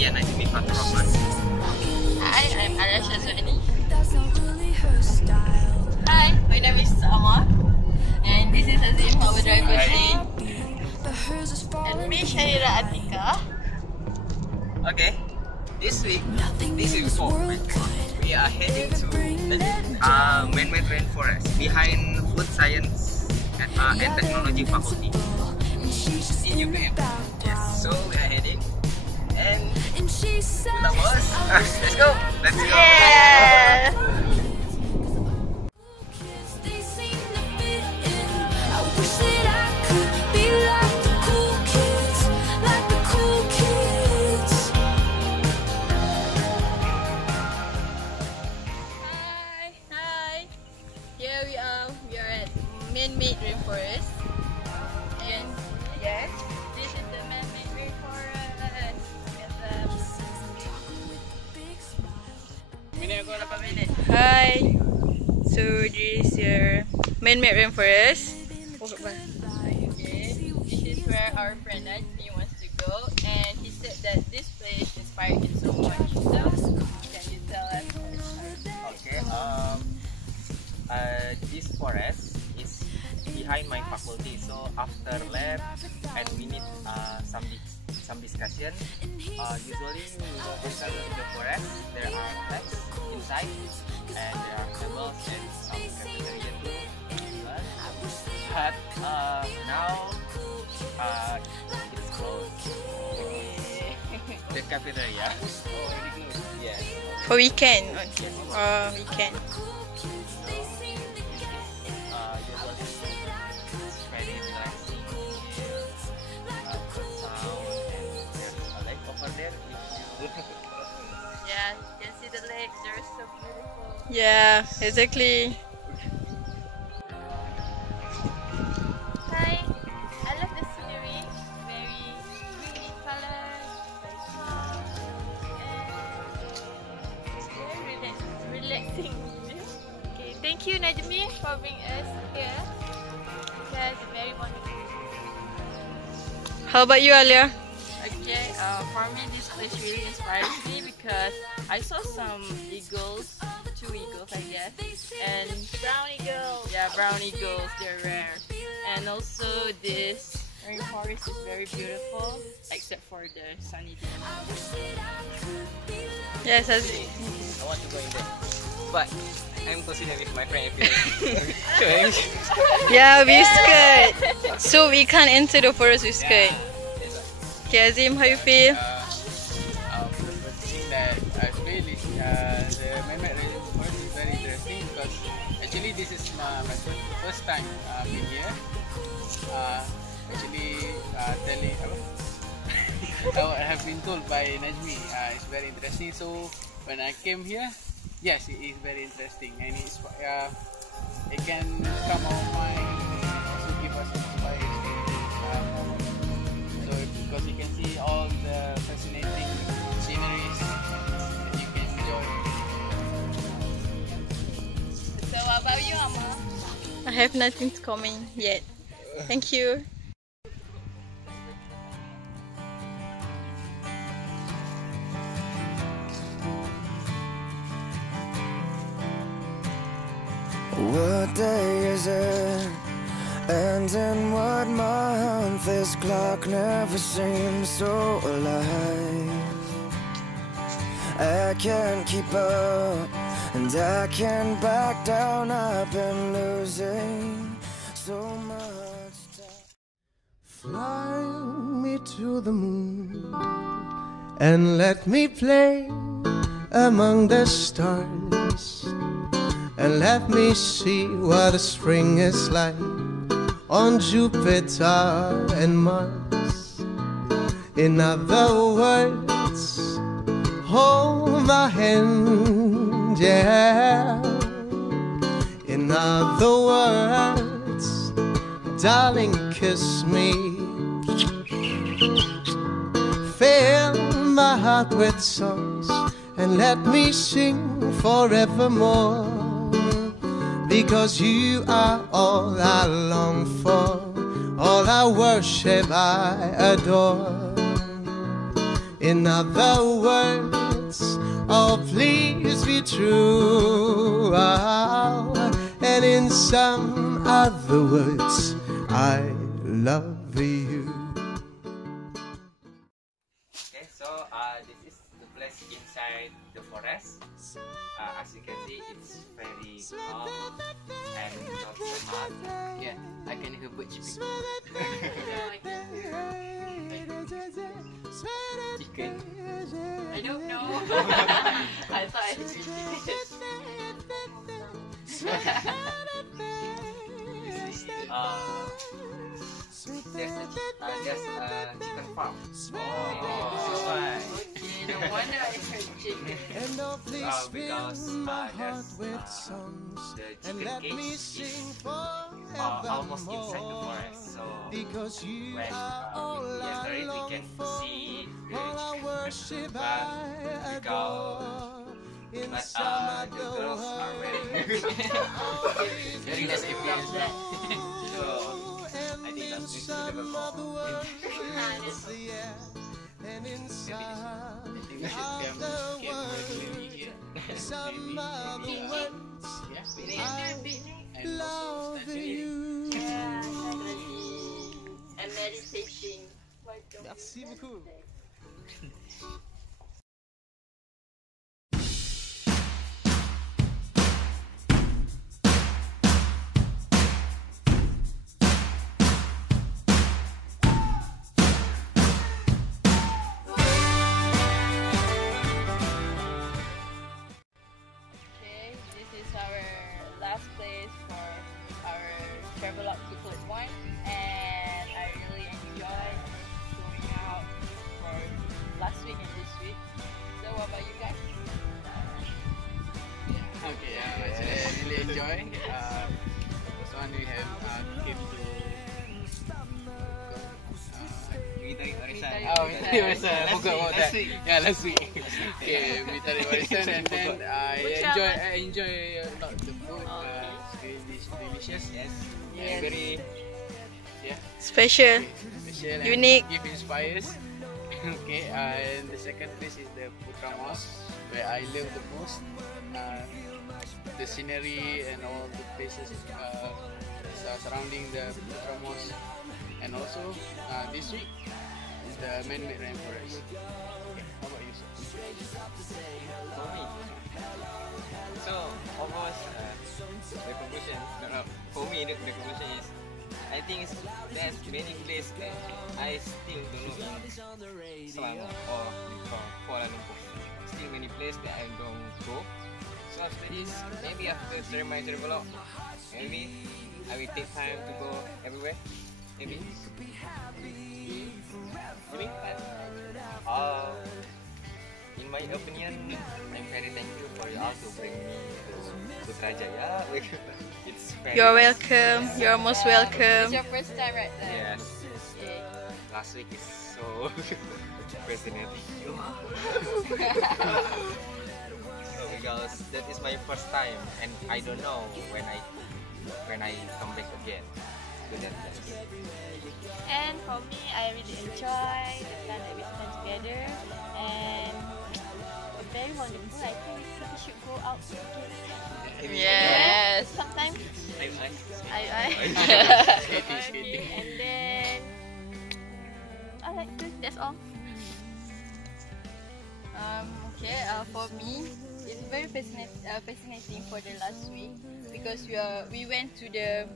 me and Najmi Faturrahman. Hi, I'm Arya Shazwani. Hi, my name is Sama. And this is Azim, our driver today. And me, Sharira Atika. Okay, this week four, we are heading to man-made rainforest behind food science and technology faculty in UPM. Yes, so we are heading and let's go. Yeah! Here we are at man-made rainforest. And yes, this is the man-made rainforest. Hi. So this is your man-made rainforest. Okay. This is where our friend Najmi wants to go, and he said that this place inspired him so much. So can you tell us? Okay. This forest is behind my faculty. So after lab and we need some discussion. Usually we will enter the forest. There are labs inside, and there are tables and some cafeteria too. But now it's closed. The cafeteria. Already closed. Yes. For weekend. Okay. Weekend. Yeah, you can see the lake. They're so beautiful. Yeah, exactly. Hi, I love the scenery. Very green color, very calm, and it's very relaxing. Okay, thank you Najmi for bringing us here. It's very wonderful. How about you, Alia? Okay, for me this place really inspires me because I saw some eagles, 2 eagles I guess, and Brown eagles. yeah, brown eagles, they're rare. And also this rainforest is very beautiful except for the sunny day. Yes, I want to go in there, but I'm considering with my friend if yeah, we skirt. So we can't enter the forest with skirt. Okay, Azim, how you feel? The first thing that I feel is the man-made rainforest is very interesting because actually this is my first time being here. I have been told by Najmi it's very interesting. So when I came here, yes, it is very interesting, and it can come our mind and also give us inspiration. Because you can see all the fascinating sceneries that you can enjoy. So what about you, Amma? I have nothing to comment yet. Thank you. What day is it? And in what month? This clock never seems so alive. I can't keep up, and I can't back down. I've been losing so much time. Fly me to the moon and let me play among the stars, and let me see what the spring is like on Jupiter and Mars. In other words, hold my hand, yeah. In other words, darling, kiss me. Fill my heart with songs and let me sing forevermore. Because you are all I long for, all I worship, I adore. In other words, oh please be true. And in some other words, I love you. Okay, so this is the place inside the forest. As you can see, it's very calm and not so hot. Yeah, I can hear birds speak. Chicken. I don't know. I thought I heard chicken. There's a chicken farm. Okay, no wonder I heard chicken. Because the chicken cage is almost inside the forest. So when we enter it, we can see the chicken. But the girls are very less experience that. So I think that's just a little more. And inside I think we should come regularly here. Maybe, yeah. And also studying. And meditating. Merci beaucoup. Okay, this is our last place for our Travelogue 2.1, and I really enjoyed going out for last week and this week. So what about you guys? Okay, actually I really enjoy. First one we have came to I forgot about that. Yeah, last week. Okay, we tarik warisan and then I enjoy a lot the food. It's really delicious. Yes. Yes. Very Special. special Unique. and give inspires. Okay, and the second place is the Putra Mosque, where I love the most. The scenery and all the places surrounding the Putra Mosque, and also this week is the man-made rainforest. Okay, how about you, sir? For me. So almost the conclusion. For me, the conclusion is I think there's many places that I still don't know in Selangor or Kuala Lumpur. Still many places that I don't go. So after this, maybe after sharing my travelogue, maybe I will take time to go everywhere. Maybe. In my opinion, I'm very thankful for you all to bring me to Putrajaya. It's very You're welcome. You're most welcome. It's your first time right there. Yes. Yay. Last week is so fascinating. So because that is my first time and I don't know when I come back again to that place. And for me, I really enjoy the time that we spent together, and very wonderful. I think we should go out again. Yes. Sometimes I Skating. and then I like this. That's all. Okay. For me, it's very fascinating for the last week because we went to the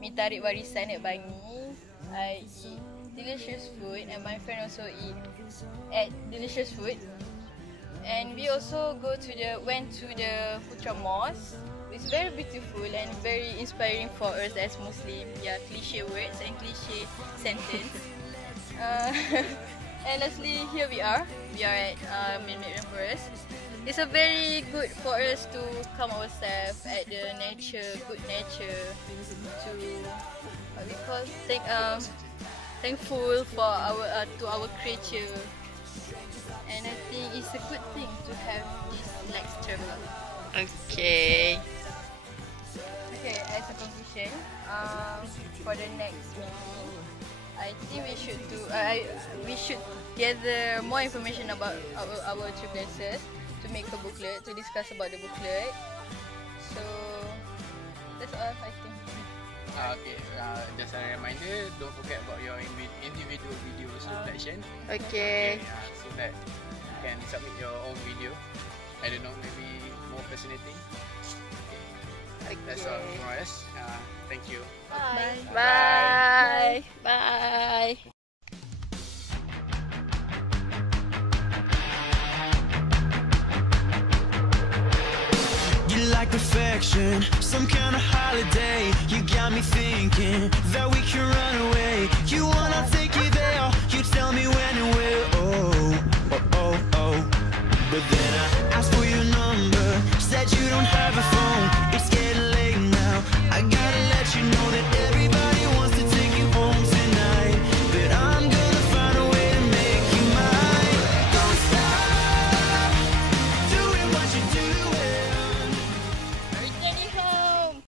Mitarik Warisan at Bangi. I eat delicious food, and my friend also ate delicious food. And we also went to the Putra Mosque. It's very beautiful and very inspiring for us as Muslim. Yeah, cliche words and cliche sentence. And lastly, here we are. We are at man-made rainforest. It's a very good for us to calm ourselves at the nature, good nature, to what we call thankful for our creature. And I think it's a good thing to have this next travel. Okay. Okay, as a conclusion, for the next meeting, I think we should gather more information about our trip places to make a booklet, to discuss about the booklet. So that's all I think. Okay, just a reminder, don't forget about your individual videos reflection. Okay. So that you can submit your own video. I don't know, maybe more fascinating. Okay. That's all from us. Thank you. Bye. Bye. Bye. You like perfection, some kind of holiday. You got me thinking that we can run away. You wanna take you there, you tell me when and where. Oh, oh, oh, oh. But then I ask for you.